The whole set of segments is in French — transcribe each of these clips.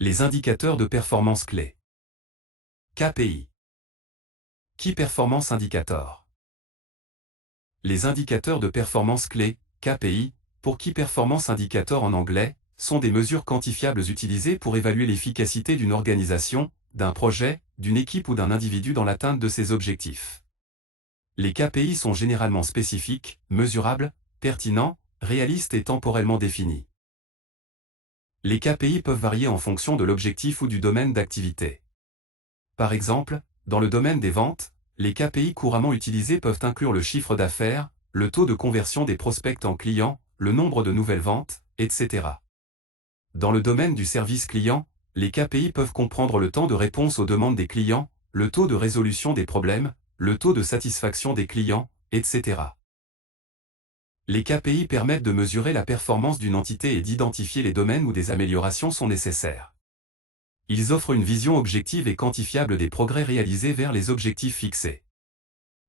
Les indicateurs de performance clés. KPI. Key Performance Indicator. Les indicateurs de performance clés, KPI, pour Key Performance Indicator en anglais, sont des mesures quantifiables utilisées pour évaluer l'efficacité d'une organisation, d'un projet, d'une équipe ou d'un individu dans l'atteinte de ses objectifs. Les KPI sont généralement spécifiques, mesurables, pertinents, réalistes et temporellement définis. Les KPI peuvent varier en fonction de l'objectif ou du domaine d'activité. Par exemple, dans le domaine des ventes, les KPI couramment utilisés peuvent inclure le chiffre d'affaires, le taux de conversion des prospects en clients, le nombre de nouvelles ventes, etc. Dans le domaine du service client, les KPI peuvent comprendre le temps de réponse aux demandes des clients, le taux de résolution des problèmes, le taux de satisfaction des clients, etc. Les KPI permettent de mesurer la performance d'une entité et d'identifier les domaines où des améliorations sont nécessaires. Ils offrent une vision objective et quantifiable des progrès réalisés vers les objectifs fixés.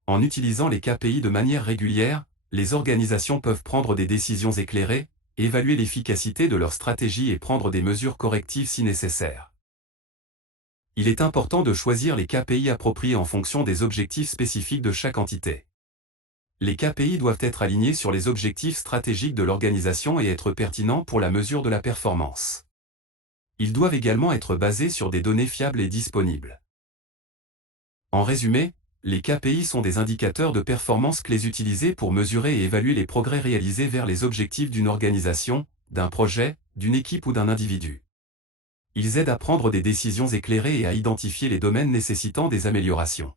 En utilisant les KPI de manière régulière, les organisations peuvent prendre des décisions éclairées, évaluer l'efficacité de leur stratégie et prendre des mesures correctives si nécessaire. Il est important de choisir les KPI appropriés en fonction des objectifs spécifiques de chaque entité. Les KPI doivent être alignés sur les objectifs stratégiques de l'organisation et être pertinents pour la mesure de la performance. Ils doivent également être basés sur des données fiables et disponibles. En résumé, les KPI sont des indicateurs de performance clés utilisés pour mesurer et évaluer les progrès réalisés vers les objectifs d'une organisation, d'un projet, d'une équipe ou d'un individu. Ils aident à prendre des décisions éclairées et à identifier les domaines nécessitant des améliorations.